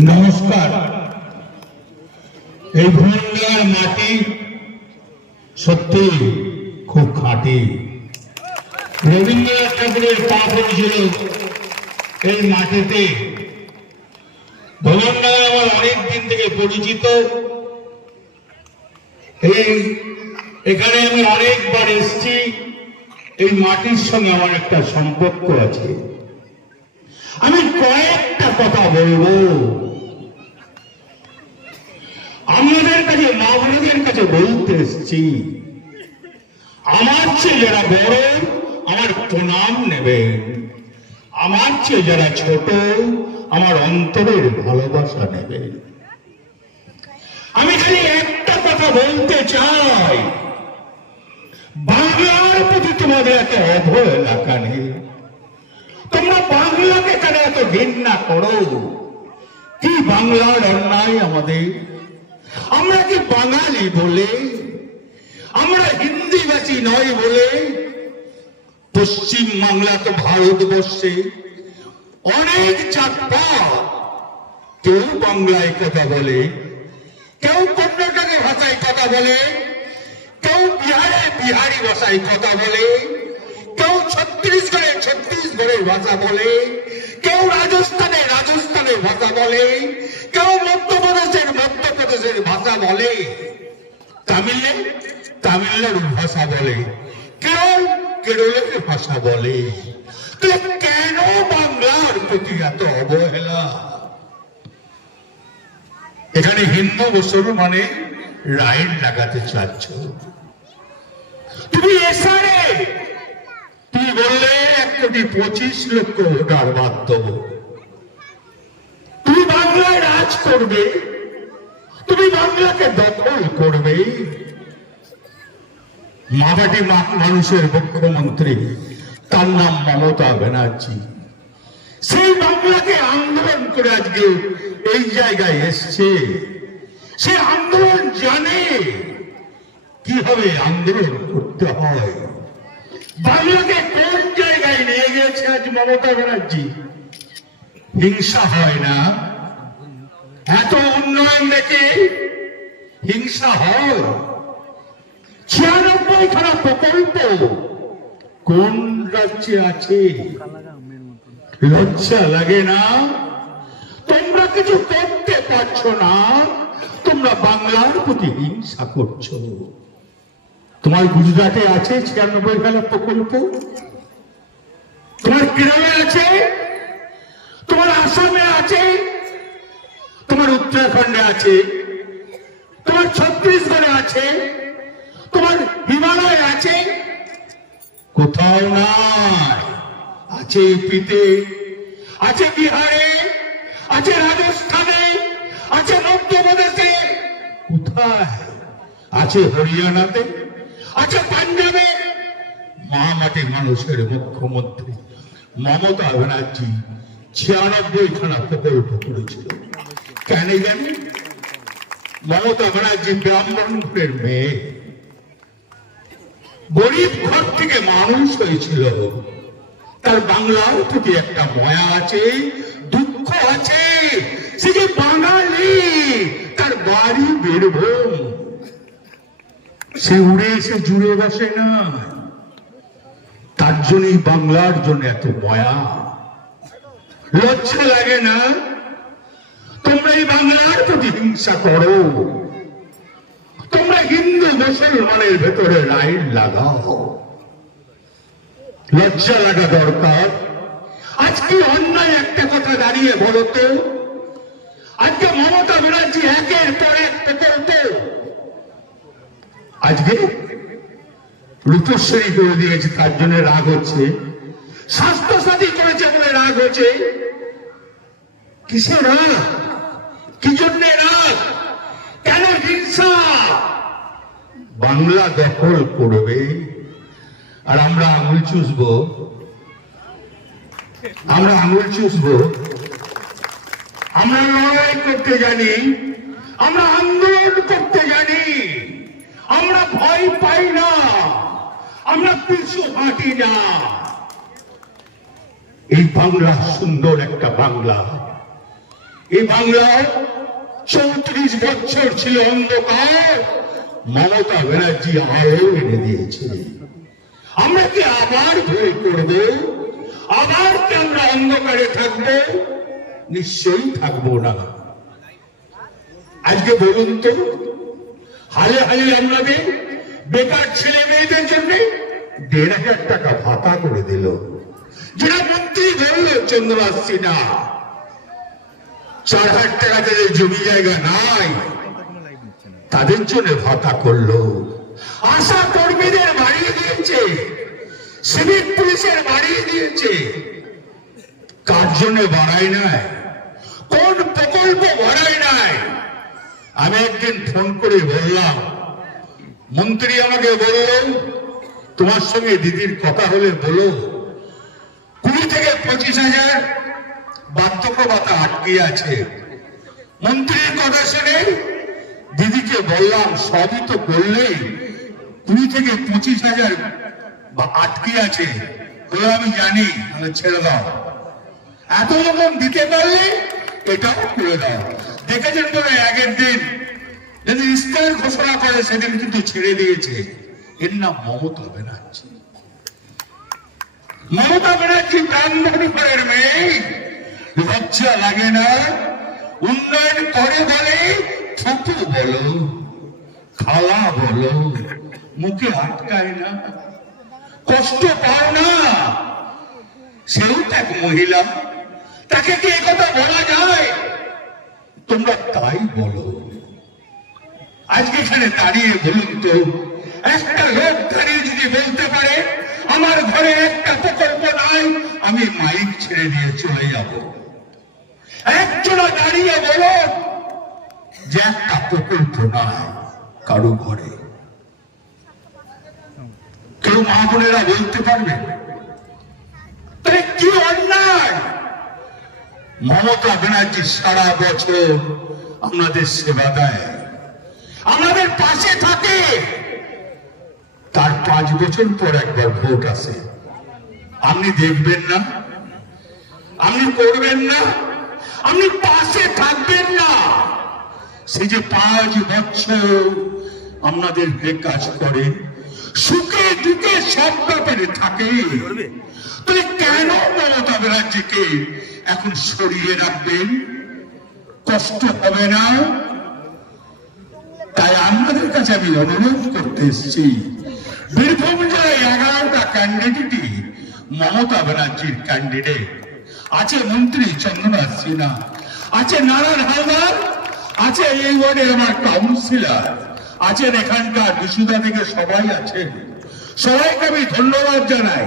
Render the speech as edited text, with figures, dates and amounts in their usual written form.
নমস্কার। এই ভুবনডাঙ্গার মাটি সত্যি খুব খাঁটি। রবীন্দ্রনাথ ঠাকুরের পা পড়েছিল এই মাটিতে। ভুবনডাঙ্গা আমার অনেক দিন থেকে পরিচিত। এখানে আমি অনেকবার এসেছি। এই মাটির সঙ্গে আমার একটা সম্পর্ক আছে। আমি কয়েকটা কথা বলবো। আমাদের কাছে মা বোনদের কাছে বলতে এসছি, আমার চেয়ে যারা বড় আমার প্রণাম নেবেন, আমার চেয়ে যারা ছোট আমার অন্তরের ভালোবাসা নেবেন। আমি খালি একটা কথা বলতে চাই, বাংলার প্রতি তোমাদের এত অবহেলা কেন? তোমরা বাংলাকে কেন এত ঘৃণা করো? কি বাংলার অন্যায় আমাদের? আমরা কি বাঙালি বলে, আমরা হিন্দিভাষী নয় বলে? পশ্চিম বাংলা তো ভারতবর্ষে অনেক জাতপাত, কেউ বাংলায় কথা বলে, কেউ কর্ণাটকের ভাষায় কথা বলে, কেউ বিহারে বিহারি ভাষায় কথা বলে, কেউ ছত্তিশগড়ের ভাষা বলে, কেউ রাজস্থানের ভাষা বলে, কেউ মধ্যপ্রদেশের ভাষা বলে, তামিলনাড়ুর ভাষা বলে, কেউ কেরলের ভাষা বলে। তো কেন বাংলার প্রতি এত অবহেলা? এখানে হিন্দু মুসলমানে রাইট লাগাতে চাচ্ছ। তুমি এসারে তুমি বললে 1,25,00,000 ভোটার বাদ দেবো। তুমি বাংলায় রাজ করবে, তুমি বাংলাকে দখল করবে। মাবাটি মানুষের মুখ্যমন্ত্রী, তার নাম মমতা ব্যানার্জি, সেই বাংলাকে আন্দোলন করে আজকে এই জায়গায় এসছে। সে আন্দোলন জানে কিভাবে আন্দোলন করতে হয়। বাংলাকে কোন জায়গায় নিয়ে গেছে আজ মমতা ব্যানার্জি? হিংসা হয় না? এত উন্নয়ন দেখে হিংসা হয়? 96খানা প্রকল্প কোন রাজ্যে আছে? লজ্জা লাগে না? তোমরা কিছু করতে পারছো না, তোমরা বাংলার প্রতি হিংসা করছো। তোমার গুজরাটে আছে 96খানা প্রকল্প, তোমার কেরলে আছে, তোমার আসামে আছে, তোমার উত্তরাখণ্ডে আছে, তোমার ছত্তিশগড়ে আছে, তোমার হিমালয় আছে। কোথাও নাই। আছে ইউপিতে, আছে বিহারে, আছে রাজস্থানে, আছে মধ্যপ্রদেশে। কোথায়? আছে হরিয়ানাতে, আছে পাঞ্জাবে। মামাটি মানুষের মুখ্যমন্ত্রী মমতা ব্যানার্জি 96খানা প্রকল্প করেছিল। কেন জানি? মমতা ব্যানার্জি ব্রাহ্মণের মেয়ে, গরিব ঘর থেকে মানুষ হয়েছিল। তার বাংলার প্রতি একটা ময়া আছে, দুঃখ আছে। সে যে বাঙালি, তার বাড়ি বীরভূম। সে উড়ে এসে জুড়ে বসে না। তার জন্যই বাংলার জন্য এত ময়া। লজ্জা লাগে না? তোমরা এই বাংলার প্রতি হিংসা করো। তোমরা হিন্দু মুসলমানের ভেতরে রাইট লাগাও। লজ্জা লাগা দরকার। আজকে অন্যায় একটা কথা দাঁড়িয়ে বলো তো। আজকে মমতা ব্যানার্জি একের পর এক প্রকল্প, আজকে রূপশ্রী করে দিয়েছে, তার জন্য রাগ হচ্ছে। স্বাস্থ্যসাথী করেছে বলে রাগ হচ্ছে। কিসে রাগ? কি জন্য রাগ? কেন হিংসা? বাংলা দখল করবে আর আমরা আঙুল চুষবো। আমরা আঙুল চুষবো। আমরা লড়াই করতে জানি, আমরা আন্দোলন করতে জানি, আমরা ভয় পাই না, আমরা পিছু হাঁটি না। এই বাংলা সুন্দর একটা বাংলা। এই বাংলায় 34 বছর ছিল অন্ধকার, মমতা ব্যানার্জি আলো এনে দিয়েছে। আমরা কি আবার ভুল করব? আবার কি আমরা অন্ধকারে থাকবো? নিশ্চয়ই থাকবো না। আজকে বলুন তো, হালে হালে আপনাদের বেকার ছেলে মেয়েদের জন্য 1,500 টাকা ভাতা করে দিল। যারা মন্ত্রী বলল চন্দ্রনাথ সিনহা 4,000 টাকা যাদের জমি জায়গা নাই তাদের জন্য ভাতা করলো। আশা কর্মীদের বাড়িয়ে দিয়েছে, সিভিক পুলিশের বাড়িয়ে দিয়েছে। কার জন্য বাড়ায় নাই? কোন প্রকল্প বাড়ায় নাই? আমি একদিন ফোন করে বললাম, মন্ত্রী আমাকে বলল, তোমার সঙ্গে দিদির কথা হলে বলো 20 থেকে 25,000 বার্ধক্য ভাতা আটকে আছে। মন্ত্রীর কথা শুনে দিদিকে বললাম, সবই তো করলেই 20 থেকে 25,000 আটকে আছে। বলে আমি জানি, তাহলে ছেড়ে দাও। এত রকম দিতে পারলে এটাও করে দাও। দেখেছেন বলে আগের দিন যদি ইস্তার ঘোষণা করে সেদিন কিন্তু ছেড়ে দিয়েছে। এর নাম মমতা ব্যানার্জি। মমতা ব্যানার্জি ব্রাহ্মণ ঘরের মেয়ে, লজ্জা লাগে না? উন্নয়ন করে বলে ফুপু বলো, খালা বলো, মুখে আটকায় না, কষ্ট পাও না। সেও এক মহিলা, তাকে কি একথা বলা যায়? তোমরা তাই বলো। আজকে এখানে দাঁড়িয়ে বলুন তো, একটা লোক দাঁড়িয়ে যদি বলতে পারে আমার ঘরে একটা প্রকল্প নাই, আমি মাইক ছেড়ে দিয়ে চলে যাব। একজনা দাঁড়িয়ে বলো যে একটা প্রকল্প নাই কারো ঘরে। কেউ মা বোনেরা বলতে পারবে? তাহলে কি অন্যায়? মমতা ব্যানার্জি সারা বছর আমাদের সেবা দেয়, আমাদের পাশে থাকে। তার 5 বছর পর একবার ভোট আসে, আপনি দেখবেন না? আপনি করবেন না? আপনি পাশে থাকবেন না? সে যে 5 বছর আমাদের হয়ে কাজ করে, সুখে দুঃখে সব ব্যাপারে থাকে। তাহলে কেন মমতা ব্যানার্জিকে এখন সরিয়ে রাখবেন? কষ্ট হবে না? তাই আমাদের কাছে আমি অনুরোধ করতে এসেছি, বীরভূম জেলায় 11টা ক্যান্ডিডেটই মমতা ব্যানার্জির ক্যান্ডিডেট। আছে মন্ত্রী চন্দ্রনাথ সিনহা, আছে নারায়ণ হালদার, আছে এই ওয়ার্ডের আমার কাউন্সিলর, আছেন এখানকার বিশুদা থেকে সবাই আছেন। সবাইকে আমি ধন্যবাদ জানাই।